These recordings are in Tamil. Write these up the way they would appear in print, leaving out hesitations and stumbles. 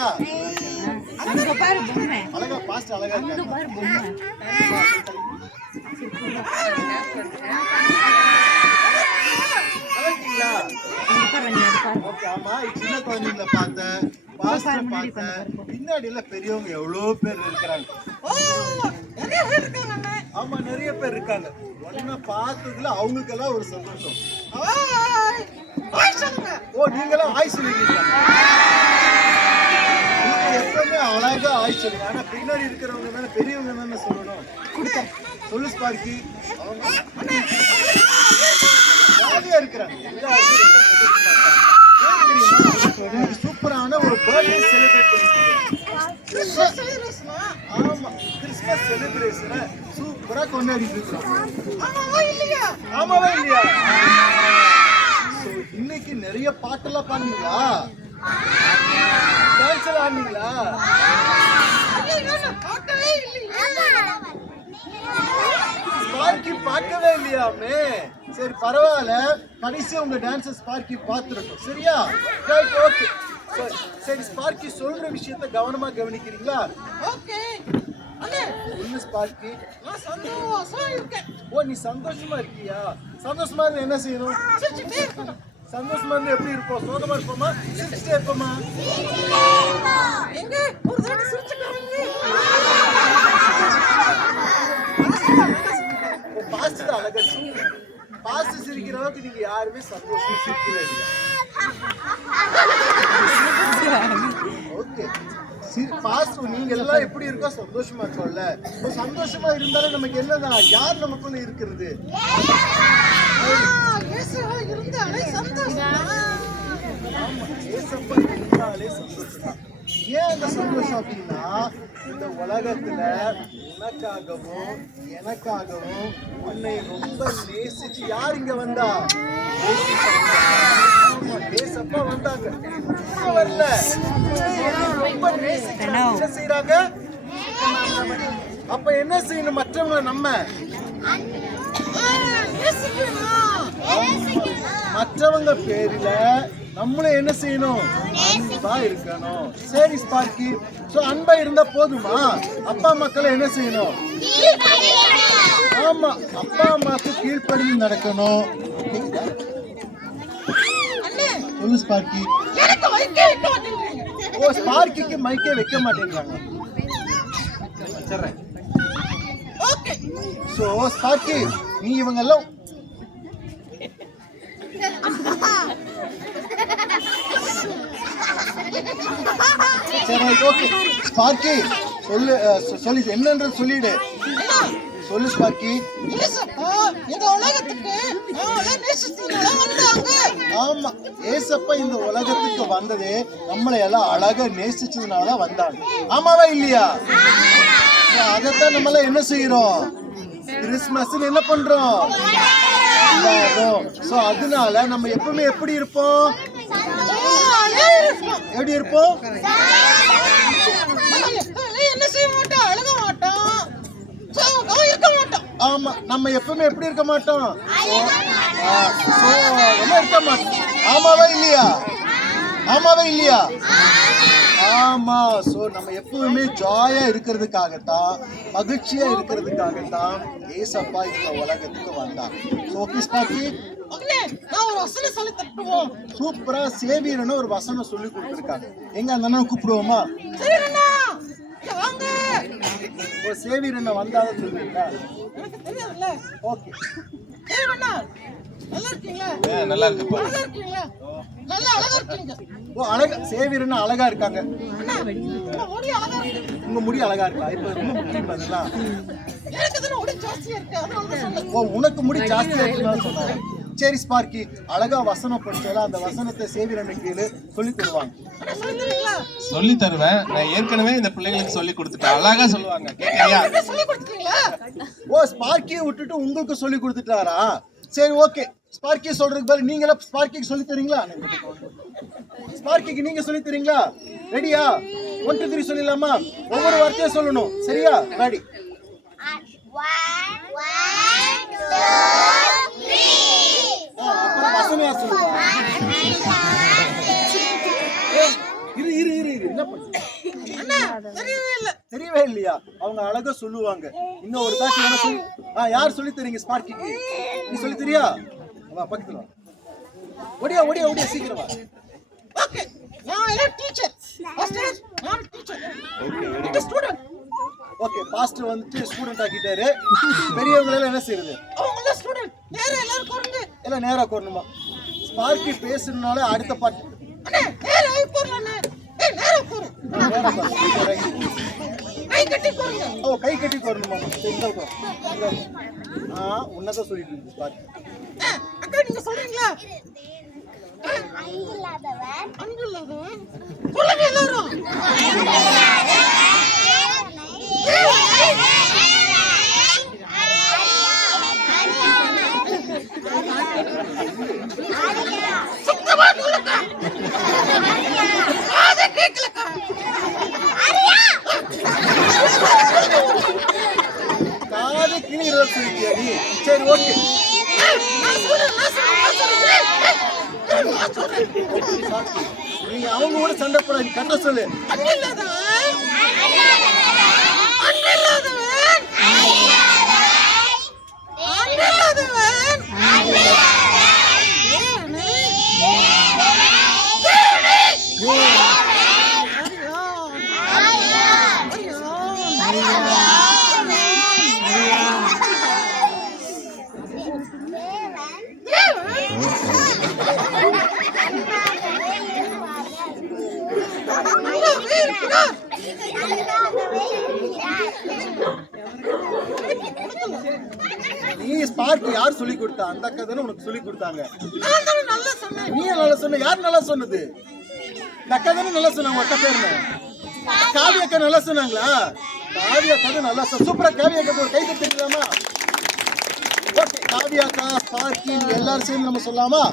இருக்கீங்களா? அங்க பாரு பொம்மை. அழகா பாஸ்ட் அழகா அங்க பாரு பொம்மை. இருக்கீங்களா? ஓகே, ஆமா சின்ன குழந்தைங்கள பார்த்தேன், பாஸ்ட் பார்த்தேன், பின்னாடி எல்லாம் பெரியவங்க எவ்வளவு பேர் இருக்கிறாங்க. ஆமா நிறைய பேர் இருக்காங்க. ஒன்ன பார்த்ததுல அவங்களுக்கெல்லாம் ஒரு சந்தோஷம். ஓ நீங்களாம் ஆய் சொல்லிருக்கீங்க. எப்பவுமே அழகா ஆய் சொல்லுங்க. ஆனா பின்னாடி இருக்கிறவங்க தானே பெரியவங்க தானே சொல்லணும். சொல்லு ஸ்பார்க்கி. ஜாலியா இருக்கிறாங்க. சூப்பரான ஒரு பர்த்டே செலிப்ரேட் பண்ணிருக்கோம். ஆமா கிறிஸ்மஸ் செலிப்ரேஷனை சூப்பரா கொண்டாடிட்டு இருக்கோம். ஆமாவா இல்லையா? இன்னைக்கு நிறைய பாட்டெல்லாம் பாடுனீங்களா? டான்ஸ் எல்லாம் ஆடுனீங்களா? ஸ்பார்க்கி பார்க்கவே இல்லையாமே. சரி பரவாயில்ல, கடைசியா உங்க டான்ஸ் ஸ்பார்க்கி பார்த்துருக்கோம். சரியா? Right, okay. சரி ஸ்பார்க்கி சொல்ற விஷயத்தை கவனமா கவனிக்கிறீங்களா? ஓகே. ஒண்ணு ஸ்பார்க்கி, நான் சந்தோஷமா இருக்கேன். ஓ நீ சந்தோஷமா இருக்கியா? சந்தோஷமா இருந்தா என்ன செய்யணும்? சிரிச்சிட்டே இருக்கணும். சந்தோஷமா இருந்தா எப்படி இருப்போம்? சோகமா இருப்போமா? சிரிச்சிட்டே இருப்போமா? எங்க ஒரு தடவை சிரிச்சுக்கோங்க. பாஸ்ட் தான் அழகா சிரிக்கிறீங்க. பாஸ்ட் சிரிக்கிற அளவுக்கு நீங்க யாருமே சந்தோஷமா சிரிக்கவே இல்லை. ஓகே பாஸ்ட் நீங்க எல்லாம் எப்படி இருக்கோ சந்தோஷமா இருக்கோம்ல. சந்தோஷமா இருந்தாலும் நமக்கு என்னதான், யார் நமக்குள்ள இருக்கிறது? ஏன் அந்த சந்தோஷம் அப்படின்னா, இந்த உலகத்துல உனக்காகவும் எனக்காகவும் உன்னை ரொம்ப நேசிச்சு யார் இங்க வந்தா? ஏசப்பா வந்தாங்க. வரல ரொம்ப நேசிக்கிறாங்க. என்ன செய்யறாங்க? அப்ப என்ன செய்யணும்? மற்றவங்களை நம்ம மற்றவங்க பேரில நம்மளும் என்ன செய்யணும்? அன்பா இருக்கணும். சரி ஸ்பார்க்கி, சோ அன்பா இருந்தா போதுமா? அப்பா அம்மாக்களை என்ன செய்யணும்? ஆமா அப்பா அம்மாக்கு கீழ்ப்படிஞ்சு நடக்கணும். சொல்லு ஸ்பார்க்கி. ஓ ஸ்பார்க்கிக்கு மைக்கே வைக்க மாட்டேங்கிறாங்க. ஓகே சோ ஸ்பார்க்கி நீ இவங்க எல்லாம் சரி ஓகே ஸ்பார்க்கி சொல்லு, சொல்லி என்னன்றது சொல்லிடு. சொல்லு ஸ்பார்க்கி. ஆமா ஏசப்பா இந்த உலகத்துக்கு வந்ததே நம்மளை எல்லாம் அழகா நேசிச்சதுனாலதான் வந்தாங்க. ஆமாவா இல்லையா? அதைத்தான் நம்ம எல்லாம் என்ன செய்யறோம்? கிறிஸ்துமஸ் என்ன பண்றோம்? சோ அதனால நம்ம எப்பவுமே எப்படி இருப்போம்? எப்படி இருப்போம்? என்ன செய்ய மாட்டோம்? அழக மாட்டோம், இருக்க மாட்டோம். ஆமா நம்ம எப்பவுமே எப்படி இருக்க மாட்டோம்? இருக்க மாட்டோம். ஆமாவா இல்லையா? ஆமாவா இல்லையா? ஆமா சோ நம்ம எப்பவுமே ஜாயா இருக்கிறதுக்காகத்தான், மகிழ்ச்சியா இருக்கிறதுக்காகத்தான் ஏசப்பா இந்த உலகத்துக்கு வந்தார். ஓகே ஸ்பார்க்கி, நான் ஒரு வசனம் சொல்லி தட்டுவோம். சூப்பரா சேவியர்னு ஒரு வசனம் சொல்லி கொடுத்துருக்காங்க. எங்க அந்த அண்ணன் கூப்பிடுவோமா? ஒரு சேவியர் என்ன வந்தாலும் சொல்லுவீங்களா? ஓகே நல்லா இருக்குப்பா. ஓ அழகா சேவியர்னா அழகா இருக்காங்க. உங்க முடி அழகா இருக்கா? இப்ப ரொம்ப முடி பதிலா ஓ உனக்கு முடி ஜாஸ்தியா இருக்குன்னு சொன்னாங்க. சரி ஸ்பார்க்கி அழகா வசனம் படிச்சாலும் அந்த வசனத்தை சேவியர் கீழே சொல்லி தருவாங்க. சொல்லி தருவேன். நான் ஏற்கனவே இந்த பிள்ளைங்களுக்கு சொல்லி கொடுத்துட்டேன். அழகா சொல்லுவாங்க. ஓ ஸ்பார்க்கியை விட்டுட்டு உங்களுக்கு சொல்லி கொடுத்துட்டாரா? சரி ஓகே ஸ்பார்க்கி சொல்றதுக்கு பதில் நீங்களா ஸ்பார்க்கிக்கு சொல்லி தரீங்களா? ஸ்பார்க்கிக்கு நீங்க சொல்லி தரீங்களா? ரெடியா? 1 2 3 சொல்லலாமா? ஒவ்வொரு வார்த்தையும் சொல்லணும். சரியா? ரெடி. 1 2 3 அப்புறம் வசனம் சொல்லுங்க. இரு என்ன பண்ணு? இல்லையா அவங்க அழகா சொல்லுவாங்க. இன்னும் ஒரு தாட்டி வேணா சொல்லி யார் சொல்லி தரீங்க ஸ்பார்க்கிக்கு? நீ சொல்லி தரியா? வா பக்கத்துல வா. ஓடியா ஓடியா ஓடியா சீக்கிரம் வா. ஓகே நான் டீச்சர் மாஸ்டர் நான் teacher okay student. Okay pastor வந்துட்டு ஸ்டூடெண்ட் ஆக்கிட்டாரு. பெரியவங்க எல்லாம் என்ன செய்யறது? அவங்க ஸ்டூடண்ட் நேரா எல்லாரும் கோருங்க. எல்லாம் நேரா கோரணுமா? ஸ்பார்க்கி பேசுறதுனால அடுத்த பாட்டு அண்ணே நேரா கோருங்க. ஏய் நேரா கோரு. நேரா கோரு. கை கட்டி கோருங்க. ஓ கை கட்டி கோரணுமா? சரி இங்க கோ. உன்னதான் சொல்லிட்டு இருக்கு ஸ்பார்க்கி. அக்கா நீங்க சொல்றீங்களா? அன்பில்லாதவன் சொல்லுங்க எல்லாரும். சுத்தமா சொல்லுங்க. அது கேட்கலக்கா. காது கிளியரா சொல்லிட்டியா நீ? சரி ஓகே. நீ அவங்க கூட சண்டை போட நீ கட்ட சொல்லு. நீ ஸ்பார்க்கி யார் சொல்லி கொடுத்தா? அந்த அக்கா தானே உனக்கு சொல்லி கொடுத்தாங்க. நீ நல்லா சொன்ன. யார் நல்லா சொன்னது? இந்த அக்கா தானே நல்லா சொன்னாங்க. அக்கா பேர் என்ன? காவிய அக்கா நல்லா சொன்னாங்களா? காவிய அக்கா தான் நல்லா சூப்பரா. காவிய அக்கா ஒரு கை தட்டிக்கலாமா? ஓகே காவிய அக்கா ஸ்பார்க்கி எல்லாரும் சேர்ந்து நம்ம சொல்லலாமா?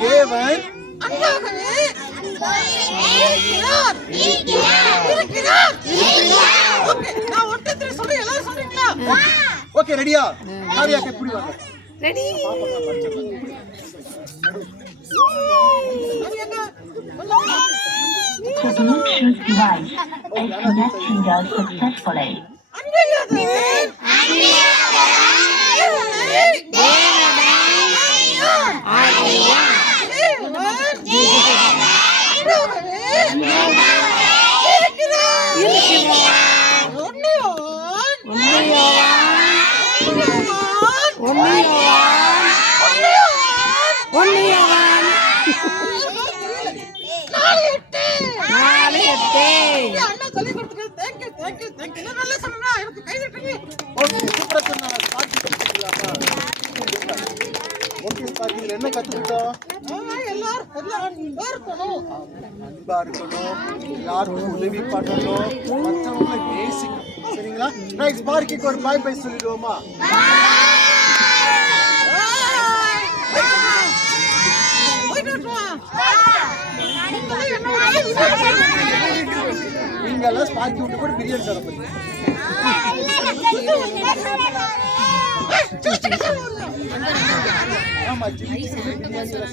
தேவன் ஓகே ரெடியா? காவியா எப்படி வாங்க? Ready. The Bluetooth device is connected successfully. என்ன கத்துக்கிட்டோம்? அன்பா இருக்கணும், எல்லாருக்கும் உதவி பண்ணணும், மற்றவங்களை நேசிக்கணும். சரிங்களா? நான் ஸ்பார்க்கிக்கு ஒரு பாய் பாய் சொல்லிடுவோமா? நீங்க எல்லாம் ஸ்பார்க்கி விட்டு கூட பிரியாணி சாப்பிடுங்க. ஆமா பிரியாணி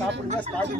சாப்பிடுங்க. ஸ்பார்க்கி